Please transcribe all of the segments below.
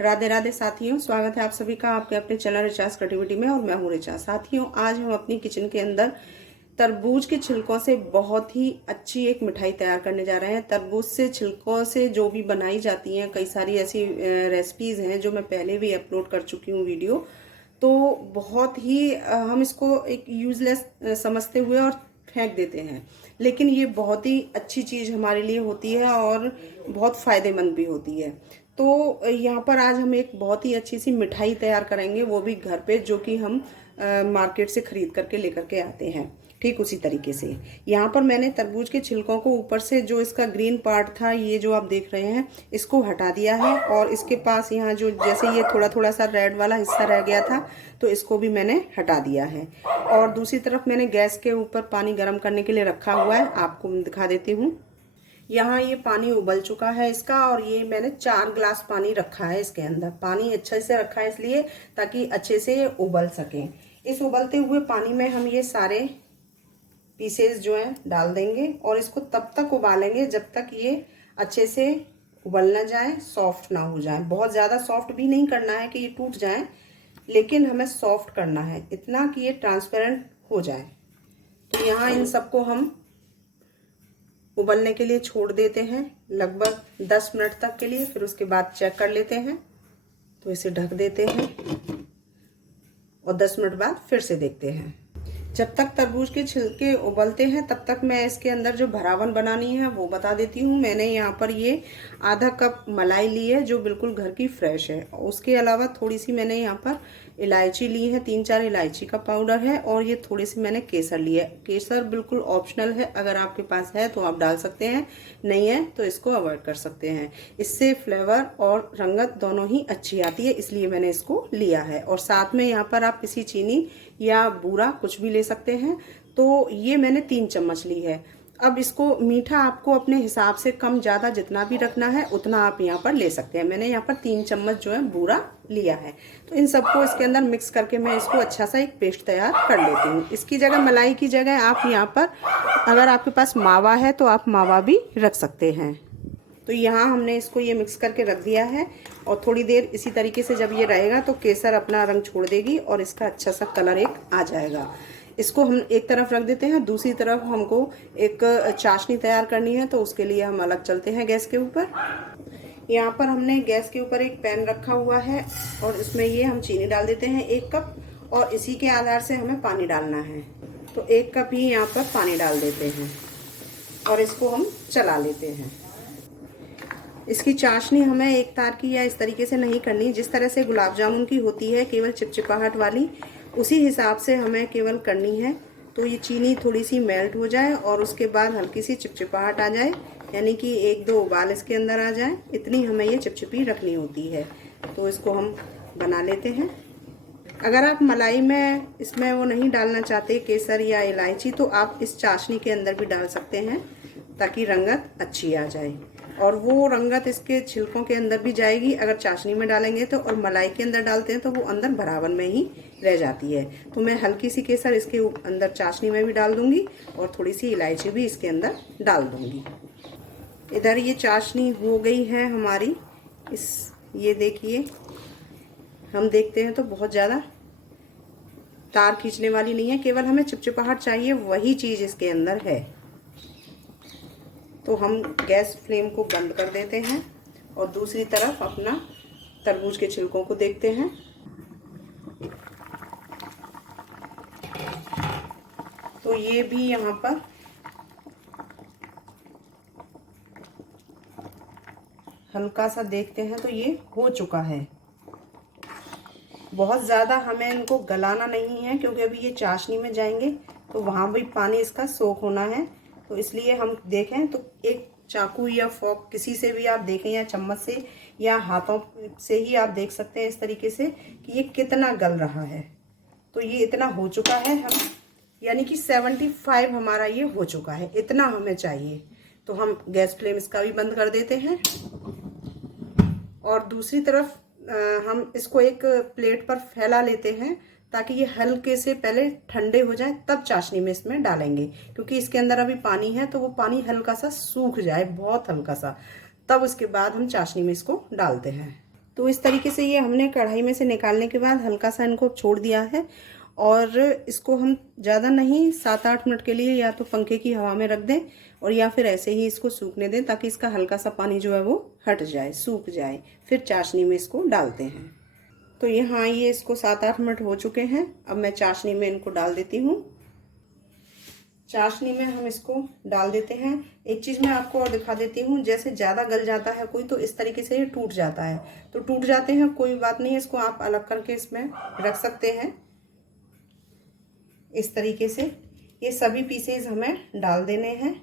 राधे राधे साथियों, स्वागत है आप सभी का आपके अपने चैनल रिचार्ज क्रिएटिविटी में। और मैं हूँ रिचा। साथियों, आज हम अपनी किचन के अंदर तरबूज के छिलकों से बहुत ही अच्छी एक मिठाई तैयार करने जा रहे हैं। तरबूज से छिलकों से जो भी बनाई जाती हैं, कई सारी ऐसी रेसिपीज़ हैं जो मैं पहले भी अपलोड कर चुकी हूँ वीडियो। तो बहुत ही हम इसको एक यूजलेस समझते हुए और फेंक देते हैं, लेकिन ये बहुत ही अच्छी चीज़ हमारे लिए होती है और बहुत फ़ायदेमंद भी होती है। तो यहाँ पर आज हम एक बहुत ही अच्छी सी मिठाई तैयार करेंगे, वो भी घर पे, जो कि हम मार्केट से खरीद करके लेकर के आते हैं। ठीक उसी तरीके से यहाँ पर मैंने तरबूज के छिलकों को ऊपर से जो इसका ग्रीन पार्ट था, ये जो आप देख रहे हैं, इसको हटा दिया है। और इसके पास यहाँ जो जैसे ये थोड़ा थोड़ा सा रेड वाला हिस्सा रह गया था, तो इसको भी मैंने हटा दिया है। और दूसरी तरफ मैंने गैस के ऊपर पानी गर्म करने के लिए रखा हुआ है, आपको दिखा देती हूँ। यहाँ ये पानी उबल चुका है इसका, और ये मैंने 4 ग्लास पानी रखा है इसके अंदर। पानी अच्छे से रखा है इसलिए ताकि अच्छे से ये उबल सके। इस उबलते हुए पानी में हम ये सारे पीसेस जो हैं डाल देंगे और इसको तब तक उबालेंगे जब तक ये अच्छे से उबल ना जाए, सॉफ्ट ना हो जाए। बहुत ज़्यादा सॉफ्ट भी नहीं करना है कि ये टूट जाए, लेकिन हमें सॉफ्ट करना है इतना कि ये ट्रांसपेरेंट हो जाए। तो यहाँ इन सबको हम उबलने के लिए छोड़ देते हैं लगभग 10 मिनट तक के लिए। फिर उसके बाद चेक कर लेते हैं, तो इसे ढक देते हैं और 10 मिनट बाद फिर से देखते हैं। जब तक तरबूज के छिलके उबलते हैं तब तक मैं इसके अंदर जो भरावन बनानी है वो बता देती हूँ। मैंने यहाँ पर ये आधा कप मलाई ली है जो बिल्कुल घर की फ्रेश है। उसके अलावा थोड़ी सी मैंने यहाँ पर इलायची ली है, 3-4 इलायची का पाउडर है। और ये थोड़ी सी मैंने केसर ली है। केसर बिल्कुल ऑप्शनल है, अगर आपके पास है तो आप डाल सकते हैं, नहीं है तो इसको अवॉइड कर सकते हैं। इससे फ्लेवर और रंगत दोनों ही अच्छी आती है, इसलिए मैंने इसको लिया है। और साथ में यहाँ पर आप पिसी चीनी या बूरा कुछ भी ले सकते हैं। तो ये मैंने 3 चम्मच ली है। अब इसको मीठा आपको अपने हिसाब से कम ज़्यादा जितना भी रखना है उतना आप यहाँ पर ले सकते हैं। मैंने यहाँ पर 3 चम्मच जो है बूरा लिया है। तो इन सबको इसके अंदर मिक्स करके मैं इसको अच्छा सा एक पेस्ट तैयार कर लेती हूँ। इसकी जगह, मलाई की जगह, आप यहाँ पर अगर आपके पास मावा है तो आप मावा भी रख सकते हैं। तो यहाँ हमने इसको ये मिक्स करके रख दिया है। और थोड़ी देर इसी तरीके से जब ये रहेगा तो केसर अपना रंग छोड़ देगी और इसका अच्छा सा कलर एक आ जाएगा। इसको हम एक तरफ रख देते हैं। दूसरी तरफ हमको एक चाशनी तैयार करनी है, तो उसके लिए हम अलग चलते हैं गैस के ऊपर। यहाँ पर हमने गैस के ऊपर एक पैन रखा हुआ है और इसमें ये हम चीनी डाल देते हैं 1 कप, और इसी के आधार से हमें पानी डालना है। तो 1 कप ही यहाँ पर पानी डाल देते हैं और इसको हम चला लेते हैं। इसकी चाशनी हमें एक तार की या इस तरीके से नहीं करनी, जिस तरह से गुलाब जामुन की होती है केवल चिपचिपाहट वाली, उसी हिसाब से हमें केवल करनी है। तो ये चीनी थोड़ी सी मेल्ट हो जाए और उसके बाद हल्की सी चिपचिपाहट आ जाए, यानी कि 1-2 उबाल इसके अंदर आ जाए, इतनी हमें ये चिपचिपी रखनी होती है। तो इसको हम बना लेते हैं। अगर आप मलाई में इसमें वो नहीं डालना चाहते, केसर या इलायची, तो आप इस चाशनी के अंदर भी डाल सकते हैं ताकि रंगत अच्छी आ जाए। और वो रंगत इसके छिलकों के अंदर भी जाएगी अगर चाशनी में डालेंगे तो, और मलाई के अंदर डालते हैं तो वो अंदर भरावन में ही रह जाती है। तो मैं हल्की सी केसर इसके अंदर चाशनी में भी डाल दूंगी और थोड़ी सी इलायची भी इसके अंदर डाल दूंगी। इधर ये चाशनी हो गई है हमारी। ये देखिए, हम देखते हैं तो बहुत ज़्यादा तार खींचने वाली नहीं है, केवल हमें चिपचिपाहट चाहिए, वही चीज़ इसके अंदर है। तो हम गैस फ्लेम को बंद कर देते हैं और दूसरी तरफ अपना तरबूज के छिलकों को देखते हैं। तो ये भी यहाँ पर हल्का सा देखते हैं तो ये हो चुका है। बहुत ज़्यादा हमें इनको गलाना नहीं है, क्योंकि अभी ये चाशनी में जाएंगे तो वहाँ भी पानी इसका सोख होना है। तो इसलिए हम देखें तो एक चाकू या फोक किसी से भी आप देखें, या चम्मच से या हाथों से ही आप देख सकते हैं इस तरीके से कि ये कितना गल रहा है। तो ये इतना हो चुका है, हम यानी कि 75 हमारा ये हो चुका है, इतना हमें चाहिए। तो हम गैस फ्लेम इसका भी बंद कर देते हैं और दूसरी तरफ हम इसको एक प्लेट पर फैला लेते हैं ताकि ये हल्के से पहले ठंडे हो जाए, तब चाशनी में इसमें डालेंगे, क्योंकि इसके अंदर अभी पानी है तो वो पानी हल्का सा सूख जाए, बहुत हल्का सा, तब उसके बाद हम चाशनी में इसको डालते हैं। तो इस तरीके से ये हमने कढ़ाई में से निकालने के बाद हल्का सा इनको छोड़ दिया है और इसको हम ज़्यादा नहीं 7-8 मिनट के लिए या तो पंखे की हवा में रख दें और या फिर ऐसे ही इसको सूखने दें ताकि इसका हल्का सा पानी जो है वो हट जाए, सूख जाए। फिर चाशनी में इसको डालते हैं। तो यहाँ ये इसको 7-8 मिनट हो चुके हैं। अब मैं चाशनी में इनको डाल देती हूँ। चाशनी में हम इसको डाल देते हैं। एक चीज़ मैं आपको और दिखा देती हूँ, जैसे ज़्यादा गल जाता है कोई तो इस तरीके से ये टूट जाता है। तो टूट जाते हैं कोई बात नहीं, इसको आप अलग करके इसमें रख सकते हैं। इस तरीके से ये सभी पीसेस हमें डाल देने हैं।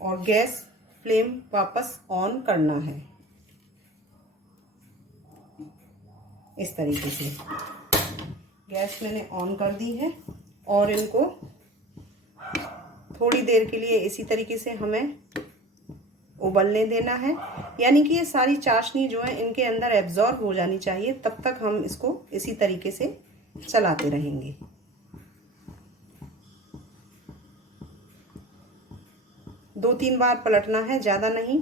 और गैस फ्लेम वापस ऑन करना है इस तरीके से। गैस मैंने ऑन कर दी है और इनको थोड़ी देर के लिए इसी तरीके से हमें उबलने देना है, यानी कि ये सारी चाशनी जो है इनके अंदर एब्जॉर्ब हो जानी चाहिए। तब तक हम इसको इसी तरीके से चलाते रहेंगे। दो तीन बार पलटना है, ज़्यादा नहीं,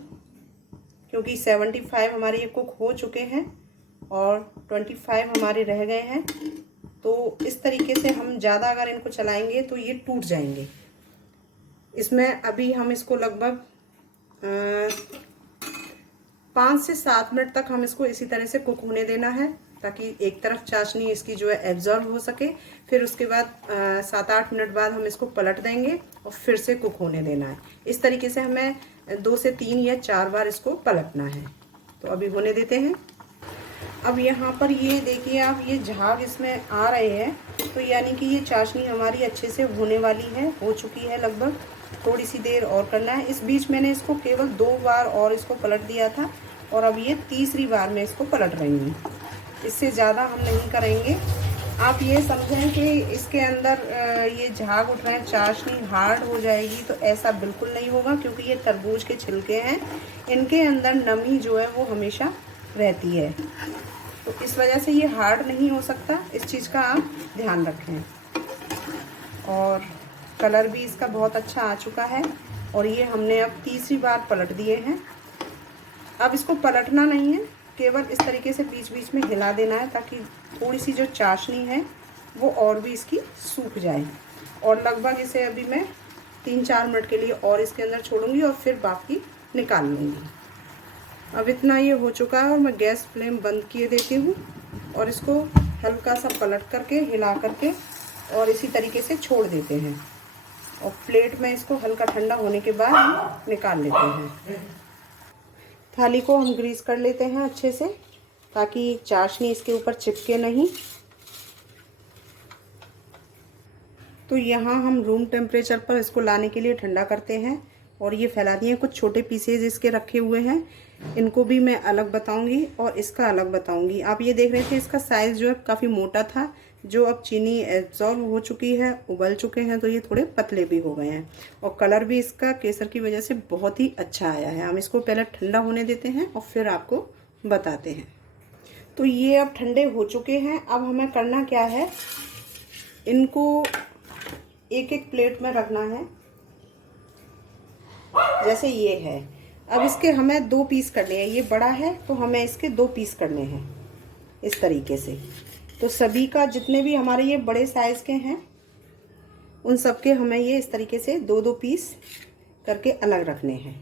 क्योंकि 75 हमारे ये कुक हो चुके हैं और 25 हमारे रह गए हैं। तो इस तरीके से हम ज़्यादा अगर इनको चलाएंगे तो ये टूट जाएंगे। इसमें अभी हम इसको लगभग 5 से 7 मिनट तक हम इसको इसी तरह से कुक होने देना है ताकि एक तरफ चाशनी इसकी जो है एब्जॉर्ब हो सके। फिर उसके बाद 7-8 मिनट बाद हम इसको पलट देंगे और फिर से कुक होने देना है। इस तरीके से हमें 2 से 3 या 4 बार इसको पलटना है। तो अभी होने देते हैं। अब यहाँ पर ये देखिए आप, ये झाग इसमें आ रहे हैं, तो यानी कि ये चाशनी हमारी अच्छे से होने वाली है, हो चुकी है लगभग। थोड़ी सी देर और करना है। इस बीच मैंने इसको केवल 2 बार और इसको पलट दिया था और अब ये तीसरी बार मैं इसको पलट रही हूँ। इससे ज़्यादा हम नहीं करेंगे। आप ये समझें कि इसके अंदर ये झाग उठ रहे हैं, चाशनी हार्ड हो जाएगी, तो ऐसा बिल्कुल नहीं होगा, क्योंकि ये तरबूज के छिलके हैं, इनके अंदर नमी जो है वो हमेशा रहती है। तो इस वजह से ये हार्ड नहीं हो सकता। इस चीज़ का आप ध्यान रखें। और कलर भी इसका बहुत अच्छा आ चुका है और ये हमने अब तीसरी बार पलट दिए हैं। अब इसको पलटना नहीं है, केवल इस तरीके से बीच बीच में हिला देना है ताकि थोड़ी सी जो चाशनी है वो और भी इसकी सूख जाए। और लगभग इसे अभी मैं 3-4 मिनट के लिए और इसके अंदर छोड़ूंगी और फिर बाकी निकाल लूँगी। अब इतना ये हो चुका है और मैं गैस फ्लेम बंद किए देती हूँ और इसको हल्का सा पलट करके हिला करके और इसी तरीके से छोड़ देते हैं। और प्लेट में इसको हल्का ठंडा होने के बाद हम निकाल लेते हैं। थाली को हम ग्रीस कर लेते हैं अच्छे से ताकि चाशनी इसके ऊपर चिपके नहीं। तो यहाँ हम रूम टेम्परेचर पर इसको लाने के लिए ठंडा करते हैं और ये फैला दिए। कुछ छोटे पीसेज इसके रखे हुए हैं, इनको भी मैं अलग बताऊंगी और इसका अलग बताऊंगी। आप ये देख रहे थे इसका साइज़ जो है काफ़ी मोटा था, जो अब चीनी एब्जॉर्ब हो चुकी है, उबल चुके हैं, तो ये थोड़े पतले भी हो गए हैं। और कलर भी इसका केसर की वजह से बहुत ही अच्छा आया है। हम इसको पहले ठंडा होने देते हैं और फिर आपको बताते हैं। तो ये अब ठंडे हो चुके हैं। अब हमें करना क्या है, इनको एक एक प्लेट में रखना है। जैसे ये है, अब इसके हमें 2 पीस करने हैं। ये बड़ा है तो हमें इसके 2 पीस करने हैं इस तरीके से। तो सभी का जितने भी हमारे ये बड़े साइज़ के हैं उन सब के हमें ये इस तरीके से 2-2 पीस करके अलग रखने हैं।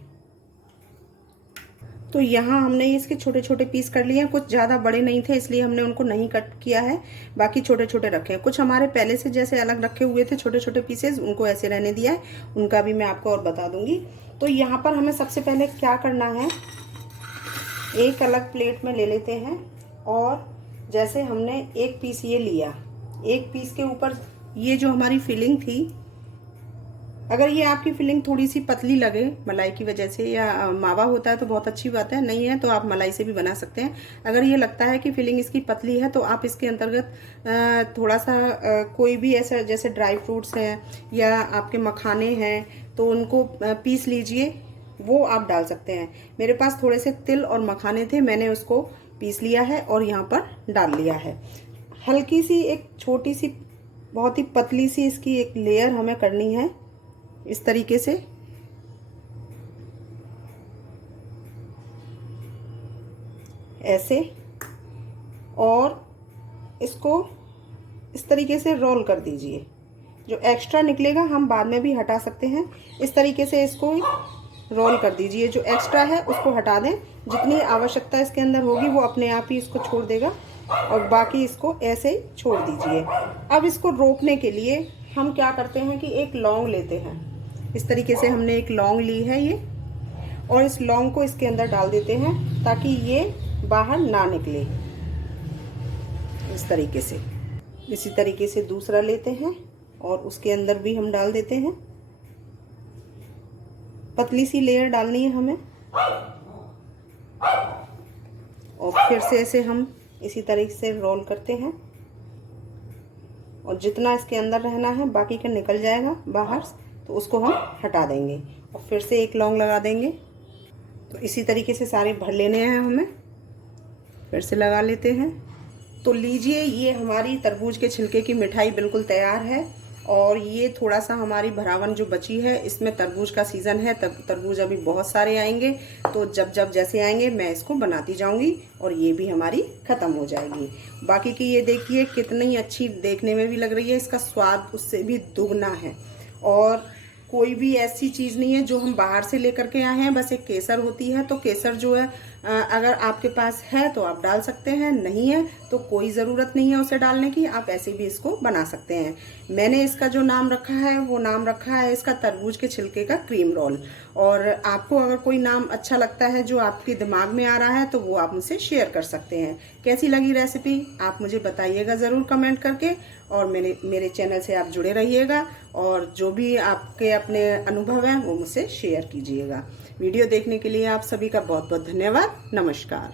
तो यहाँ हमने इसके छोटे छोटे पीस कर लिए हैं। कुछ ज़्यादा बड़े नहीं थे इसलिए हमने उनको नहीं कट किया है, बाकी छोटे छोटे रखे हैं। कुछ हमारे पहले से जैसे अलग रखे हुए थे छोटे छोटे पीसेस, उनको ऐसे रहने दिया है, उनका भी मैं आपको और बता दूंगी। तो यहाँ पर हमें सबसे पहले क्या करना है, एक अलग प्लेट में ले लेते हैं और जैसे हमने एक पीस ये लिया, एक पीस के ऊपर ये जो हमारी फिलिंग थी, अगर ये आपकी फिलिंग थोड़ी सी पतली लगे मलाई की वजह से या मावा होता है तो बहुत अच्छी बात है, नहीं है तो आप मलाई से भी बना सकते हैं। अगर ये लगता है कि फिलिंग इसकी पतली है तो आप इसके अंतर्गत थोड़ा सा कोई भी ऐसा जैसे ड्राई फ्रूट्स हैं या आपके मखाने हैं तो उनको पीस लीजिए, वो आप डाल सकते हैं। मेरे पास थोड़े से तिल और मखाने थे, मैंने उसको पीस लिया है और यहाँ पर डाल लिया है। हल्की सी एक छोटी सी बहुत ही पतली सी इसकी एक लेयर हमें करनी है, इस तरीके से। ऐसे, और इसको इस तरीके से रोल कर दीजिए। जो एक्स्ट्रा निकलेगा हम बाद में भी हटा सकते हैं। इस तरीके से इसको रोल कर दीजिए। जो एक्स्ट्रा है उसको हटा दें, जितनी आवश्यकता इसके अंदर होगी वो अपने आप ही इसको छोड़ देगा, और बाकी इसको ऐसे ही छोड़ दीजिए। अब इसको रोकने के लिए हम क्या करते हैं कि एक लौंग लेते हैं। इस तरीके से हमने एक लौंग ली है ये, और इस लौंग को इसके अंदर डाल देते हैं ताकि ये बाहर ना निकले, इस तरीके से। इसी तरीके से दूसरा लेते हैं और उसके अंदर भी हम डाल देते हैं। पतली सी लेयर डालनी है हमें, और फिर से ऐसे हम इसी तरीके से रोल करते हैं, और जितना इसके अंदर रहना है बाकी का निकल जाएगा बाहर, तो उसको हम हटा देंगे और फिर से एक लौंग लगा देंगे। तो इसी तरीके से सारे भर लेने हैं हमें। फिर से लगा लेते हैं। तो लीजिए, ये हमारी तरबूज के छिलके की मिठाई बिल्कुल तैयार है। और ये थोड़ा सा हमारी भरावन जो बची है, इसमें तरबूज का सीज़न है, तरबूज अभी बहुत सारे आएंगे, तो जब जैसे आएंगे मैं इसको बनाती जाऊंगी और ये भी हमारी ख़त्म हो जाएगी। बाकी की ये देखिए कितनी अच्छी देखने में भी लग रही है, इसका स्वाद उससे भी दुगना है। और कोई भी ऐसी चीज़ नहीं है जो हम बाहर से लेकर के आए हैं। बस एक केसर होती है, तो केसर जो है अगर आपके पास है तो आप डाल सकते हैं, नहीं है तो कोई ज़रूरत नहीं है उसे डालने की, आप ऐसे भी इसको बना सकते हैं। मैंने इसका जो नाम रखा है वो नाम रखा है इसका तरबूज के छिलके का क्रीम रोल। और आपको अगर कोई नाम अच्छा लगता है जो आपके दिमाग में आ रहा है तो वो आप मुझसे शेयर कर सकते हैं। कैसी लगी रेसिपी आप मुझे बताइएगा ज़रूर कमेंट करके, और मेरे चैनल से आप जुड़े रहिएगा, और जो भी आपके अपने अनुभव हैं वो मुझसे शेयर कीजिएगा। वीडियो देखने के लिए आप सभी का बहुत बहुत धन्यवाद। नमस्कार।